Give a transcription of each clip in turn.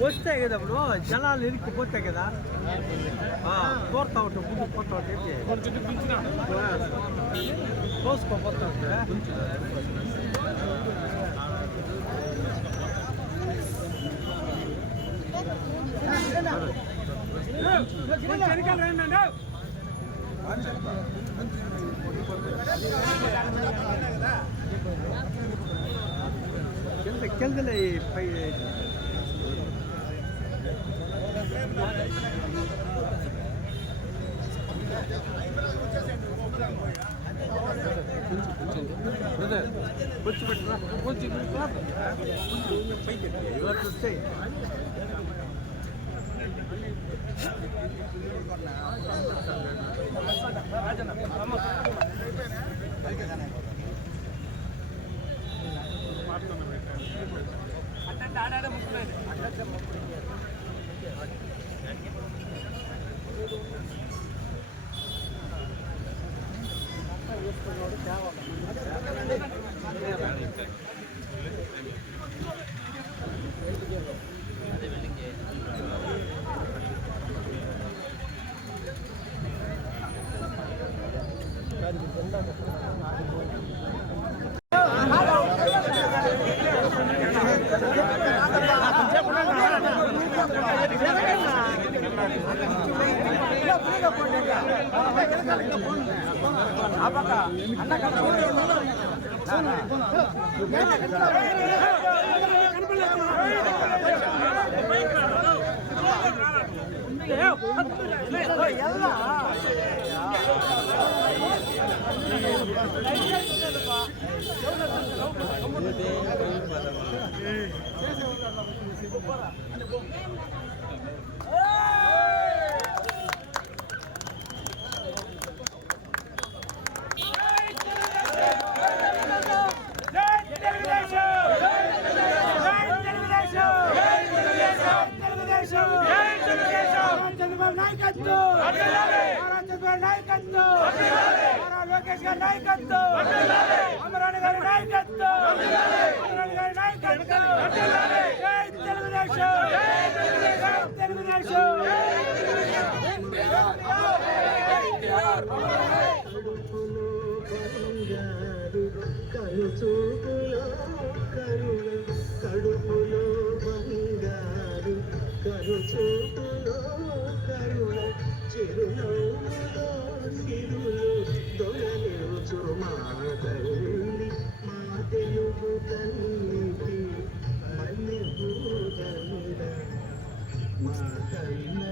వస్తాయి కదా ఇప్పుడు జనాలు ఇరిక్కిపోతాయి కదా కోరుతా ఉంటాం ముందు పోతా ఉంటే కోసుకోపోతా ఉంటా ಕೆಳಗಡೆ ಪೈ కొంచెం పెట్టరా కొంచెం ಇವತ್ತು వస్తాయి ఆడాడ ముఖ్యమైన కడుపులో బంగారు కరుచూపులో కరుణ చిరునవ్వులో సిరులు దొరలుచు మా తల్లి మా తెలుగు తల్లికి మల్లెపూ దండ మా కన్న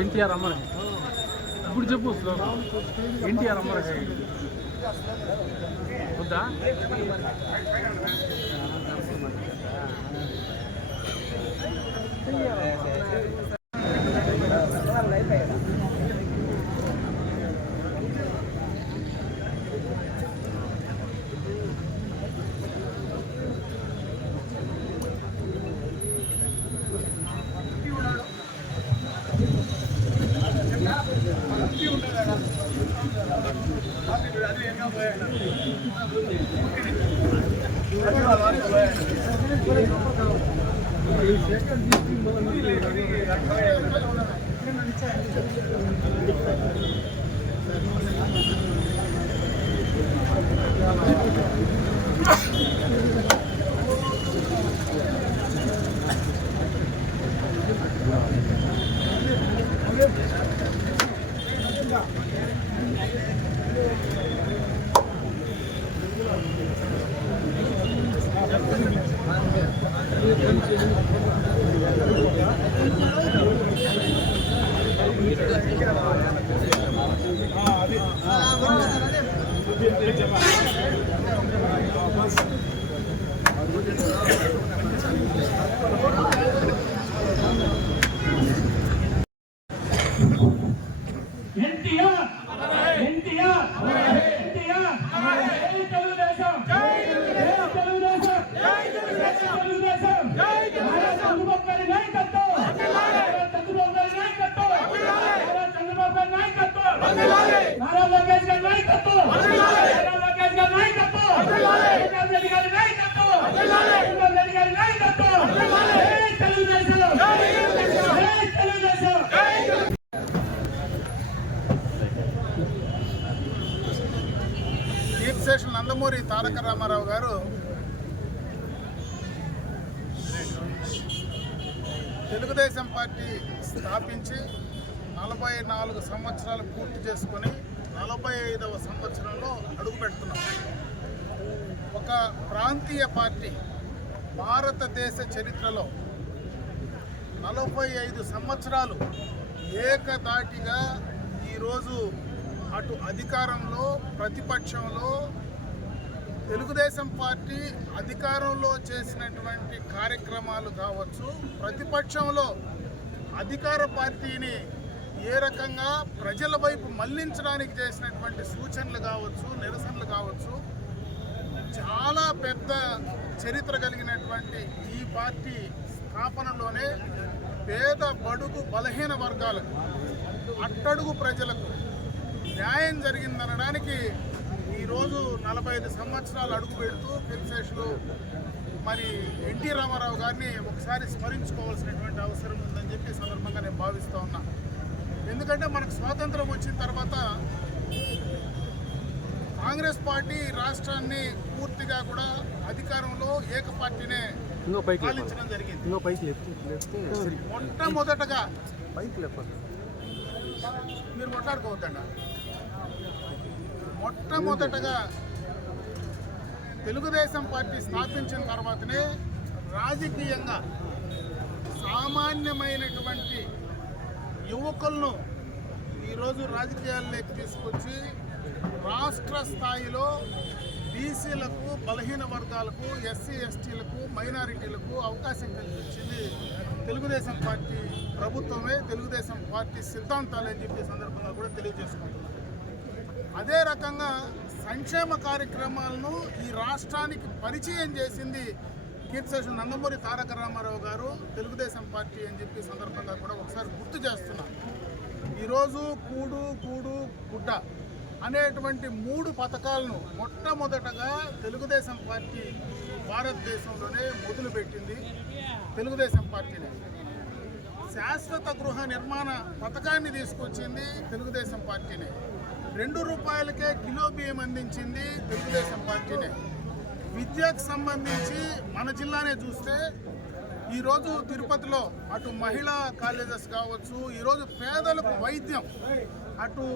ఎన్టీఆర్ అమ్మర ఇప్పుడు చెప్పు ఎన్టీఆర్ అమ్మర వద్దా కీర్తిశేషులు నందమూరి తారక రామారావు గారు తెలుగుదేశం పార్టీ స్థాపించి 44 సంవత్సరాలు పూర్తి చేసుకొని 45వ సంవత్సరంలో అడుగుపెడుతున్నాం. ఒక ప్రాంతీయ పార్టీ భారతదేశ చరిత్రలో 45 సంవత్సరాలు ఏకధాటిగా ఈరోజు అటు అధికారంలో ప్రతిపక్షంలో తెలుగుదేశం పార్టీ అధికారంలో చేసినటువంటి కార్యక్రమాలు కావచ్చు, ప్రతిపక్షంలో అధికార పార్టీని ఏ రకంగా ప్రజల వైపు మళ్లించడానికి చేసినటువంటి సూచనలు కావచ్చు, నిరసనలు కావచ్చు, చాలా పెద్ద చరిత్ర కలిగినటువంటి ఈ పార్టీ స్థాపనలోనే పేద బడుగు బలహీన వర్గాలకు, అట్టడుగు ప్రజలకు న్యాయం జరిగిందనడానికి ఈరోజు 45 సంవత్సరాలు అడుగు పెడుతూ కీర్తిశేషులు మరి ఎన్టీ రామారావు గారిని ఒకసారి స్మరించుకోవాల్సినటువంటి అవసరం ఉందని చెప్పి సందర్భంగా నేను భావిస్తూ ఉన్నా. ఎందుకంటే మనకు స్వాతంత్రం వచ్చిన తర్వాత కాంగ్రెస్ పార్టీ రాష్ట్రాన్ని పూర్తిగా కూడా అధికారంలో ఏక పార్టీనే పాలించడం జరిగింది. మొట్టమొదటగా మీరు మాట్లాడుకోవద్దండి. మొట్టమొదటగా తెలుగుదేశం పార్టీ స్థాపించిన తర్వాతనే రాజకీయంగా సామాన్యమైనటువంటి యువకులను ఈరోజు రాజకీయాల్లోకి తీసుకొచ్చి రాష్ట్ర స్థాయిలో బీసీలకు, బలహీన వర్గాలకు, ఎస్సీ ఎస్టీలకు, మైనారిటీలకు అవకాశం కల్పించింది తెలుగుదేశం పార్టీ ప్రభుత్వమే, తెలుగుదేశం పార్టీ సిద్ధాంతాలు అని చెప్పే సందర్భంగా కూడా తెలియజేసుకుంటున్నాం. అదే రకంగా సంక్షేమ కార్యక్రమాలను ఈ రాష్ట్రానికి పరిచయం చేసింది కీర్తిశేషులు నందమూరి తారక రామారావు గారు, తెలుగుదేశం పార్టీ అని చెప్పి సందర్భంగా కూడా ఒకసారి గుర్తు చేస్తున్నాం. ఈరోజు కూడు కూడు గుడ్డ అనేటువంటి 3 పథకాలను మొట్టమొదటగా తెలుగుదేశం పార్టీ భారతదేశంలోనే మొదలుపెట్టింది తెలుగుదేశం పార్టీనే. శాశ్వత గృహ నిర్మాణ పథకాన్ని తీసుకొచ్చింది తెలుగుదేశం పార్టీనే. 2 రూపాయలకే కిలో బియ్యం అందించింది తెలుగుదేశం పార్టీనే. విద్యకు సంబంధించి మన జిల్లానే చూస్తే ఈరోజు తిరుపతిలో అటు మహిళా కాలేజెస్ కావచ్చు, ఈరోజు పేదలకు వైద్యం, అటు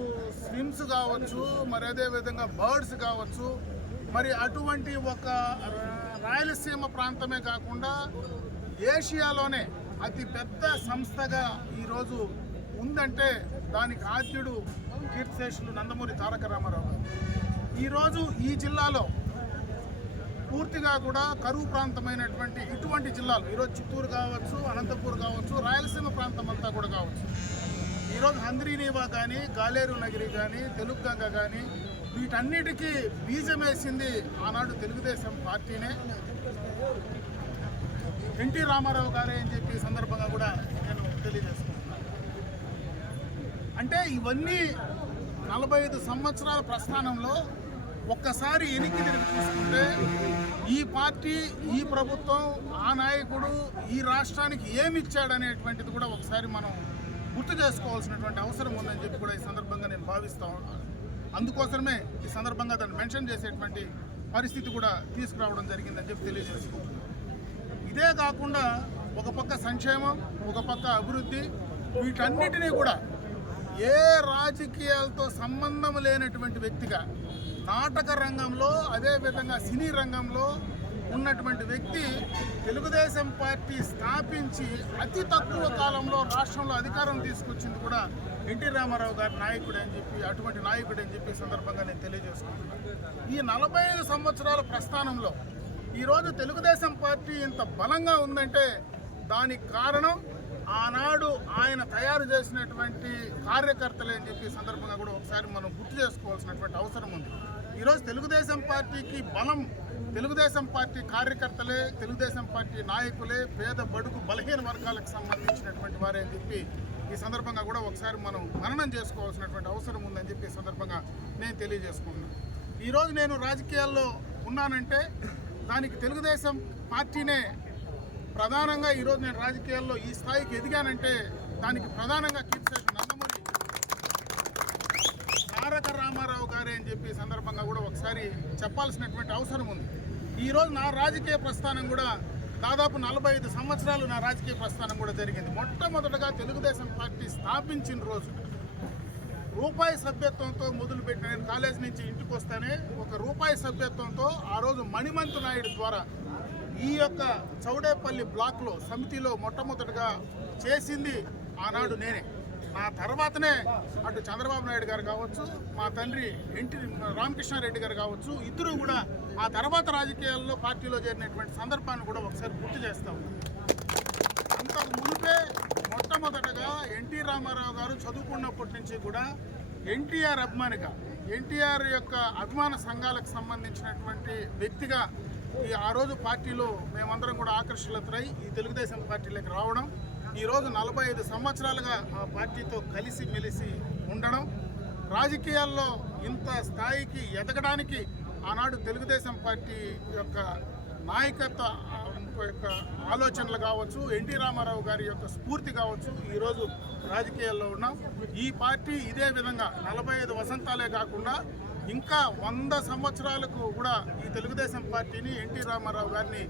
స్విమ్స్ కావచ్చు, మరి అదేవిధంగా బర్డ్స్ కావచ్చు, మరి అటువంటి ఒక రాయలసీమ ప్రాంతమే కాకుండా ఏషియాలోనే అతి పెద్ద సంస్థగా ఈరోజు ఉందంటే దానికి ఆద్యుడు కీర్తిశేషులు నందమూరి తారక రామారావు గారు. ఈరోజు ఈ జిల్లాలో పూర్తిగా కూడా కరువు ప్రాంతమైనటువంటి ఇటువంటి జిల్లాలు, ఈరోజు చిత్తూరు కావచ్చు, అనంతపూర్ కావచ్చు, రాయలసీమ ప్రాంతం అంతా కూడా కావచ్చు, ఈరోజు హంద్రీనీవా కానీ, గాలేరు నగిరి కానీ, తెలుగుగంగ కానీ, వీటన్నిటికీ బీజం వేసింది ఆనాడు తెలుగుదేశం పార్టీనే, ఎన్టీ రామారావు గారే అని చెప్పి సందర్భంగా కూడా నేను తెలియజేసుకుంటున్నాను. అంటే ఇవన్నీ 45 సంవత్సరాల ప్రస్థానంలో ఒక్కసారి ఎనికి తిరిగి చూసుకుంటే ఈ పార్టీ, ఈ ప్రభుత్వం, ఆ నాయకుడు ఈ రాష్ట్రానికి ఏమి ఇచ్చాడనేటువంటిది కూడా ఒకసారి మనం గుర్తు చేసుకోవాల్సినటువంటి అవసరం ఉందని చెప్పి కూడా ఈ సందర్భంగా నేను భావిస్తా ఉన్నాను. అందుకోసమే ఈ సందర్భంగా దాన్ని మెన్షన్ చేసేటువంటి పరిస్థితి కూడా తీసుకురావడం జరిగిందని చెప్పి తెలియజేసుకుంటున్నాను. ఇదే కాకుండా ఒక పక్క సంక్షేమం, ఒక పక్క అభివృద్ధి, వీటన్నిటినీ కూడా ఏ రాజకీయాలతో సంబంధం లేనటువంటి వ్యక్తిగా నాటక రంగంలో, అదేవిధంగా సినీ రంగంలో ఉన్నటువంటి వ్యక్తి తెలుగుదేశం పార్టీ స్థాపించి అతి తక్కువ కాలంలో రాష్ట్రంలో అధికారం తీసుకొచ్చింది కూడా ఎన్టీ రామారావు గారి నాయకుడు అని చెప్పి, అటువంటి నాయకుడు అని చెప్పి సందర్భంగా నేను తెలియజేసుకుంటున్నాను. ఈ 45 సంవత్సరాల ప్రస్థానంలో ఈరోజు తెలుగుదేశం పార్టీ ఇంత బలంగా ఉందంటే దానికి కారణం ఆనాడు ఆయన తయారు చేసినటువంటి కార్యకర్తలే అని చెప్పి సందర్భంగా కూడా ఒకసారి మనం గుర్తు చేసుకోవాల్సినటువంటి అవసరం ఉంది. ఈరోజు తెలుగుదేశం పార్టీకి బలం తెలుగుదేశం పార్టీ కార్యకర్తలే, తెలుగుదేశం పార్టీ నాయకులే, పేద బడుగు బలహీన వర్గాలకు సంబంధించినటువంటి వారే అని చెప్పి ఈ సందర్భంగా కూడా ఒకసారి మనం మననం చేసుకోవాల్సినటువంటి అవసరం ఉందని చెప్పి ఈ సందర్భంగా నేను తెలియజేసుకుంటున్నాను. ఈరోజు నేను రాజకీయాల్లో ఉన్నానంటే దానికి తెలుగుదేశం పార్టీనే ప్రధానంగా. ఈరోజు నేను రాజకీయాల్లో ఈ స్థాయికి ఎదిగానంటే దానికి ప్రధానంగా కీర్తిశేషులు నందమూరి తారక రామారావు గారే అని చెప్పి సందర్భంగా కూడా ఒకసారి చెప్పాల్సినటువంటి అవసరం ఉంది. ఈరోజు నా రాజకీయ ప్రస్థానం కూడా దాదాపు 45 సంవత్సరాలు నా రాజకీయ ప్రస్థానం కూడా జరిగింది. మొట్టమొదటగా తెలుగుదేశం పార్టీ స్థాపించిన రోజు రూపాయి సభ్యత్వంతో మొదలుపెట్టిన, నేను కాలేజీ నుంచి ఇంటికి వస్తేనే రూపాయి సభ్యత్వంతో ఆ రోజు మణిమంతు నాయుడు ద్వారా ఈ యొక్క చౌడేపల్లి బ్లాక్లో సమితిలో మొట్టమొదటిగా చేసింది ఆనాడు నేనే. నా తర్వాతనే అటు చంద్రబాబు నాయుడు గారు కావచ్చు, మా తండ్రి ఎన్టీ రామకృష్ణారెడ్డి గారు కావచ్చు, ఇద్దరు కూడా ఆ తర్వాత రాజకీయాల్లో పార్టీలో చేరినటువంటి సందర్భాన్ని కూడా ఒకసారి గుర్తు చేస్తా ఉన్నాం. అంతకు మునిపే మొట్టమొదటగా ఎన్టీ రామారావు గారు చదువుకున్నప్పటి నుంచి కూడా ఎన్టీఆర్ అభిమానిగా, ఎన్టీఆర్ యొక్క అభిమాన సంఘాలకు సంబంధించినటువంటి వ్యక్తిగా ఆ రోజు పార్టీలో మేమందరం కూడా ఆకర్షితులై ఈ తెలుగుదేశం పార్టీలోకి రావడం, ఈరోజు 45 సంవత్సరాలుగా ఆ పార్టీతో కలిసి మెలిసి ఉండడం, రాజకీయాల్లో ఇంత స్థాయికి ఎదగడానికి ఆనాడు తెలుగుదేశం పార్టీ యొక్క నాయకత్వ యొక్క ఆలోచనలు కావచ్చు, ఎన్టీ రామారావు గారి యొక్క స్ఫూర్తి కావచ్చు, ఈరోజు రాజకీయాల్లో ఉన్నాం. ఈ పార్టీ ఇదే విధంగా 45 వసంతాలే కాకుండా ఇంకా 100 సంవత్సరాలకు కూడా ఈ తెలుగుదేశం పార్టీని, ఎన్టీ రామారావు గారిని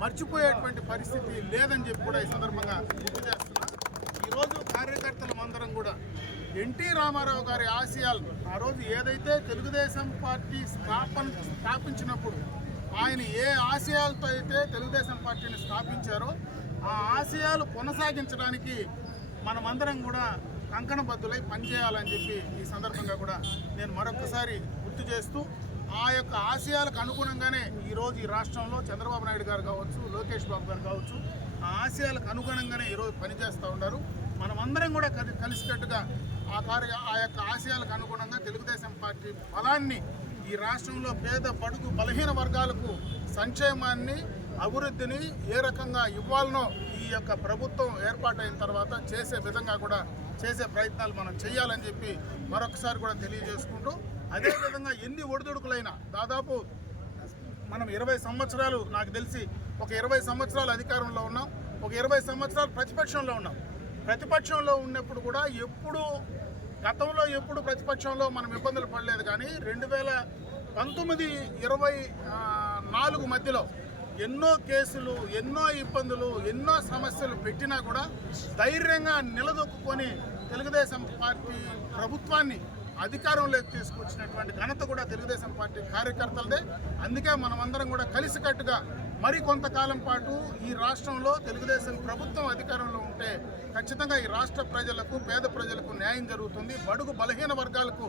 మర్చిపోయేటువంటి పరిస్థితి లేదని చెప్పి కూడా ఈ సందర్భంగా గుర్తు చేస్తున్నాం. ఈరోజు కార్యకర్తలమందరం కూడా ఎన్టీ రామారావు గారి ఆశయాలు, ఆ రోజు ఏదైతే తెలుగుదేశం పార్టీ స్థాపించినప్పుడు ఆయన ఏ ఆశయాలతో అయితే తెలుగుదేశం పార్టీని స్థాపించారో ఆ ఆశయాలు కొనసాగించడానికి మనమందరం కూడా కంకణబద్దులై పనిచేయాలని చెప్పి ఈ సందర్భంగా కూడా నేను మరొకసారి గుర్తు చేస్తూ, ఆ యొక్క ఆశయాలకు అనుగుణంగానే ఈరోజు ఈ రాష్ట్రంలో చంద్రబాబు నాయుడు గారు కావచ్చు, లోకేష్ బాబు గారు కావచ్చు, ఆ ఆశయాలకు అనుగుణంగానే ఈరోజు పనిచేస్తూ ఉన్నారు. మనమందరం కూడా కలిసికట్టుగా ఆ యొక్క ఆశయాలకు అనుగుణంగా తెలుగుదేశం పార్టీ బలాన్ని ఈ రాష్ట్రంలో పేద బడుగు బలహీన వర్గాలకు సంక్షేమాన్ని, అభివృద్ధిని ఏ రకంగా ఇవ్వాలనో ఈ యొక్క ప్రభుత్వం ఏర్పాటైన తర్వాత చేసే విధంగా కూడా చేసే ప్రయత్నాలు మనం చేయాలని చెప్పి మరొకసారి కూడా తెలియజేసుకుంటూ, అదేవిధంగా ఎన్ని ఒడిదుడుకులైనా దాదాపు మనం 20 సంవత్సరాలు, నాకు తెలిసి ఒక 20 సంవత్సరాలు అధికారంలో ఉన్నాం, ఒక 20 సంవత్సరాలు ప్రతిపక్షంలో ఉన్నాం. ప్రతిపక్షంలో ఉన్నప్పుడు కూడా గతంలో ఎప్పుడు ప్రతిపక్షంలో మనం ఇబ్బందులు పడలేదు. కానీ 2019-24 మధ్యలో ఎన్నో కేసులు, ఎన్నో ఇబ్బందులు, ఎన్నో సమస్యలు పెట్టినా కూడా ధైర్యంగా నిలదొక్కుని తెలుగుదేశం పార్టీ ప్రభుత్వాన్ని అధికారంలోకి తీసుకొచ్చినటువంటి ఘనత కూడా తెలుగుదేశం పార్టీ కార్యకర్తలదే. అందుకే మనమందరం కూడా కలిసికట్టుగా మరి కొంతకాలం పాటు ఈ రాష్ట్రంలో తెలుగుదేశం ప్రభుత్వం అధికారంలో ఉంటే ఖచ్చితంగా ఈ రాష్ట్ర ప్రజలకు, పేద ప్రజలకు న్యాయం జరుగుతుంది, బడుగు బలహీన వర్గాలకు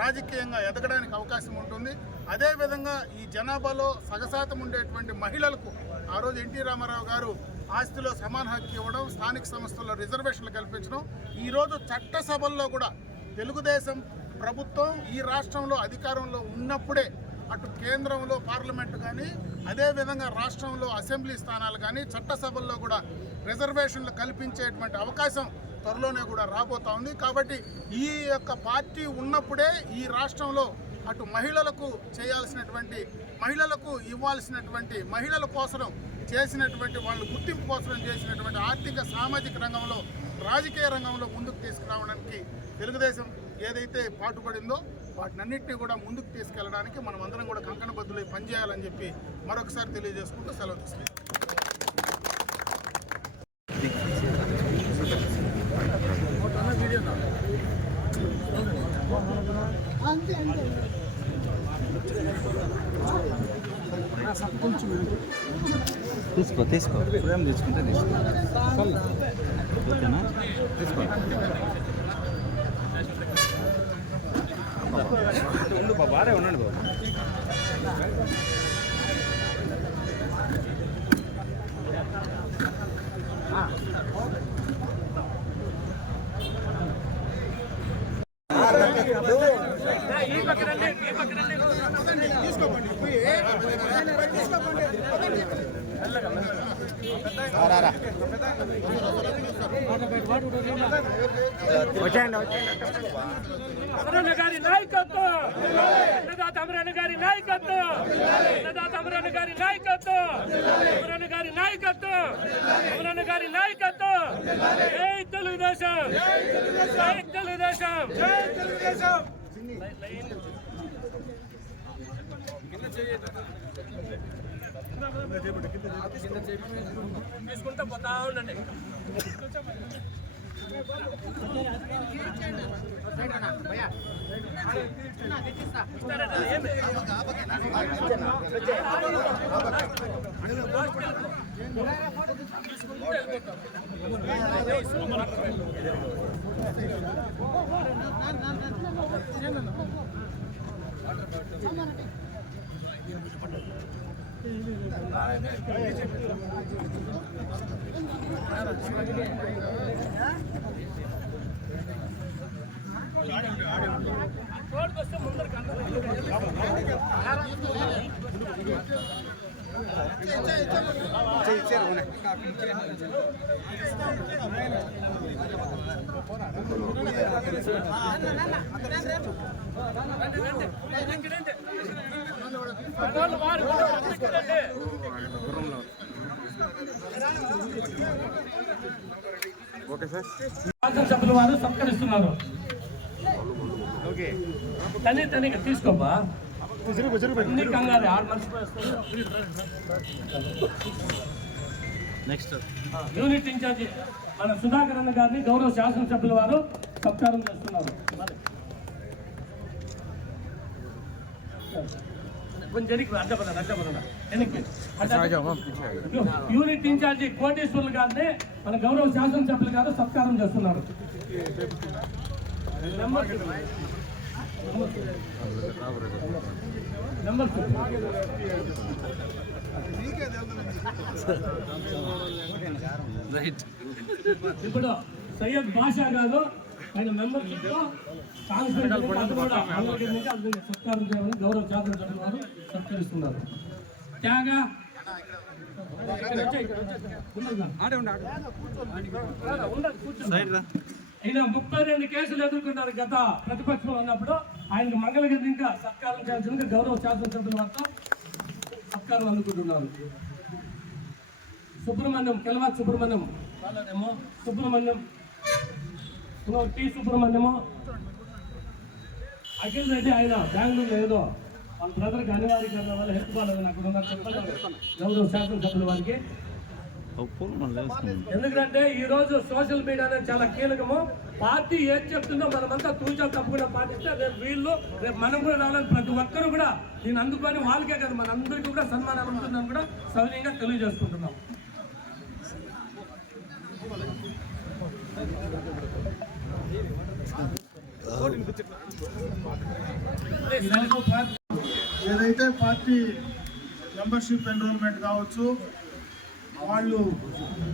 రాజకీయంగా ఎదగడానికి అవకాశం ఉంటుంది. అదేవిధంగా ఈ జనాభాలో సగశాతం ఉండేటువంటి మహిళలకు ఆ రోజు ఎన్టీ రామారావు గారు ఆస్తిలో సమాన హక్కు ఇవ్వడం, స్థానిక సంస్థల్లో రిజర్వేషన్లు కల్పించడం, ఈరోజు చట్టసభల్లో కూడా తెలుగుదేశం ప్రభుత్వం ఈ రాష్ట్రంలో అధికారంలో ఉన్నప్పుడే అటు కేంద్రంలో పార్లమెంటు కానీ, అదేవిధంగా రాష్ట్రంలో అసెంబ్లీ స్థానాలు కానీ, చట్టసభల్లో కూడా రిజర్వేషన్లు కల్పించేటువంటి అవకాశం త్వరలోనే కూడా రాబోతా ఉంది. కాబట్టి ఈ యొక్క పార్టీ ఉన్నప్పుడే ఈ రాష్ట్రంలో అటు మహిళలకు ఇవ్వాల్సినటువంటి మహిళల కోసం చేసినటువంటి వాళ్ళు గుర్తింపు కోసం చేసినటువంటి ఆర్థిక, సామాజిక రంగంలో, రాజకీయ రంగంలో ముందుకు తీసుకురావడానికి తెలుగుదేశం ఏదైతే పాటుపడిందో వాటినన్నింటినీ కూడా ముందుకు తీసుకెళ్ళడానికి మనం అందరం కూడా కంకణబద్దులై పనిచేయాలని చెప్పి మరొకసారి తెలియజేసుకుంటూ సెలవు తీసుకుంటాం. తీసుకో ఫ్రేమ్ తీసుకుంటే తీసుకో ఓకేనా తీసుకో బాగా ఉండండి బాబు. వచ్చేయండి అమరన్న గారి నాయకత్వం, అన్నదాత అమరన్న గారి నాయకత్వం, అన్నదాత అమరన్న గారి నాయకత్వం, అమరన్న గారి నాయకత్వం, అమరన్న గారి నాయకత్వం. జై తెలుగుదేశం, జై తెలుగుదేశం, జై తెలుగుదేశం. తీసుకుంటా పోతా ఉండండి. శాసనసభ్యుల వారు సత్కరిస్తున్నారు. తనిఖీ తీసుకోబ్బా, కంగారు ఆడు నెక్స్ట్ యూనిట్ ఇన్ఛార్జి మన సుధాకర్ అన్న గారిని గౌరవ శాసనసభ్యుల వారు సత్కారం చేస్తున్నారు. యూనిట్ ఇన్ఛార్జి కోటేశ్వర్లు గారిని మన గౌరవ శాసనసభ్యులు గారు సత్కారం చేస్తున్నారు. ఇప్పుడు సయ్యద్ బాషా గారు ఆయన మెంబర్షిప్ సత్కారం చేయాలని గౌరవ శాసనసభ్యుల వారు సత్కరిస్తున్నారు. త్యాగా ఈయన 32 కేసులు ఎదుర్కొన్నారు గత ప్రతిపక్షంలో ఉన్నప్పుడు. ఆయనకు మంగళగిరి ఇంకా సత్కారం చేయాల్సిందిగా గౌరవ శాసనసభ్యుల వారితో సత్కారం అందుకుంటున్నారు. సుబ్రహ్మణ్యం కెలవాతి సుబ్రహ్మణ్యం వాళ్ళేమో సుబ్రహ్మణ్యం టి సుబ్రహ్మణ్యము అఖిల్ రెడ్డి ఆయన బెంగళూరులో ఏదో వాళ్ళ బ్రదర్కి అనివార్యకరణ వల్ల హెల్త్ బాగాలేదు అక్కడ ఉన్నారు చెప్పాలి గౌరవ శాసనసభ్యుల వారికి. ఎందుకంటే ఈ రోజు సోషల్ మీడియా అనేది చాలా కీలకము. పార్టీ ఏం చెప్తుందో మనమంతా తూచా తప్పకుండా పాటిస్తే రేపు వీళ్ళు రేపు మనం కూడా రావాలని ప్రతి ఒక్కరు కూడా దీన్ని అందుకొని వాళ్ళకే కదా మనందరికీ కూడా సన్మానం ఉంటుందని కూడా సవినయంగా తెలియజేసుకుంటున్నాం. ఏదైతే పార్టీ మెంబర్షిప్ ఎన్రోల్మెంట్ కావచ్చు, వాళ్ళు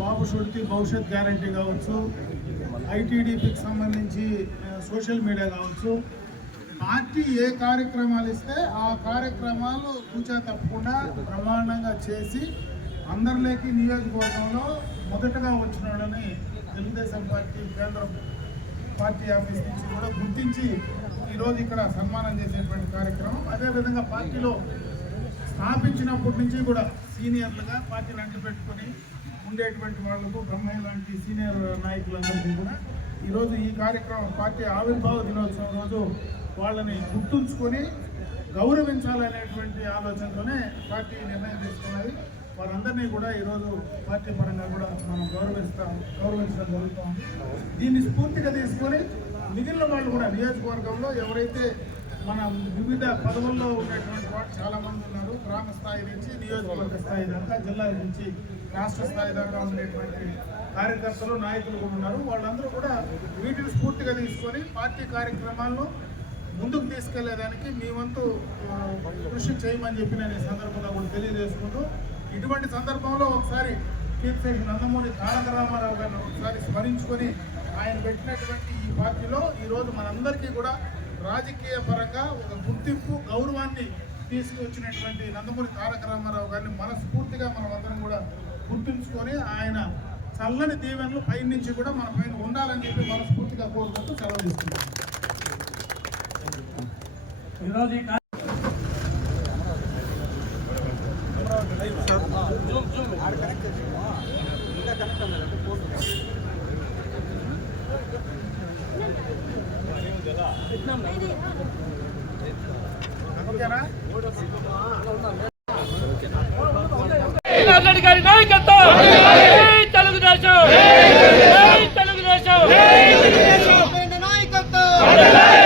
బాబు షుడ్తి భవిష్యత్ గ్యారంటీ కావచ్చు, ఐటీడీపీకి సంబంధించి సోషల్ మీడియా కావచ్చు, పార్టీ ఏ కార్యక్రమాలు ఇస్తే ఆ కార్యక్రమాలు కూర్చో తప్పకుండా బ్రహ్మాండంగా చేసి అందరిలోకి నియోజకవర్గంలో మొదటగా వచ్చిన వాళ్ళని తెలుగుదేశం పార్టీ కేంద్ర పార్టీ ఆఫీస్ నుంచి కూడా గుర్తించి ఈరోజు ఇక్కడ సన్మానం చేసేటువంటి కార్యక్రమం. అదేవిధంగా పార్టీలో స్థాపించినప్పటి నుంచి కూడా సీనియర్లుగా పార్టీని అంటిపెట్టుకొని ఉండేటువంటి వాళ్లకు బ్రహ్మయ్య లాంటి సీనియర్ నాయకులందరికీ కూడా ఈరోజు ఈ కార్యక్రమం పార్టీ ఆవిర్భావ దినోత్సవం రోజు వాళ్ళని గుర్తుంచుకొని గౌరవించాలనేటువంటి ఆలోచనతోనే పార్టీ నిర్ణయం తీసుకున్నది. వారందరినీ కూడా ఈరోజు పార్టీ పరంగా కూడా మనం గౌరవించడం జరుగుతుంది. దీన్ని స్ఫూర్తిగా తీసుకొని మిగిలిన వాళ్ళు కూడా నియోజకవర్గంలో ఎవరైతే మన వివిధ పదవుల్లో ఉన్నటువంటి వాళ్ళు చాలామంది ఉన్నారు. గ్రామ స్థాయి నుంచి నియోజకవర్గ స్థాయి దాకా, జిల్లా నుంచి రాష్ట్ర స్థాయి దాకా ఉండేటువంటి కార్యకర్తలు నాయకులు కూడా ఉన్నారు. వాళ్ళందరూ కూడా వీటిని స్ఫూర్తిగా తీసుకొని పార్టీ కార్యక్రమాలను ముందుకు తీసుకెళ్లేదానికి మీ వంతు కృషి చేయమని చెప్పి నేను ఈ సందర్భంగా కూడా తెలియజేసుకుంటూ, ఇటువంటి సందర్భంలో ఒకసారి కీర్తిశేషులు నందమూరి తారక రామారావు గారిని ఒకసారి స్మరించుకొని ఆయన పెట్టినటువంటి ఈ పార్టీలో ఈరోజు మనందరికీ కూడా రాజకీయ పరంగా ఒక గుర్తింపు గౌరవాన్ని తీసుకువచ్చినటువంటి నందమూరి తారక రామారావు గారిని మనస్ఫూర్తిగా మనం అందరం కూడా గుర్తుంచుకొని ఆయన చల్లని దీవెనలు పై నుంచి కూడా మన పైన ఉండాలని చెప్పి మనస్ఫూర్తిగా కోరుకుంటూ సెలవు తీసుకుంటాం. ఈరోజు ఈ ఓకేనా? రెడ్డి గారి నాయకత్వం, తెలుగుదేశం, తెలుగుదేశం నాయకత్వం.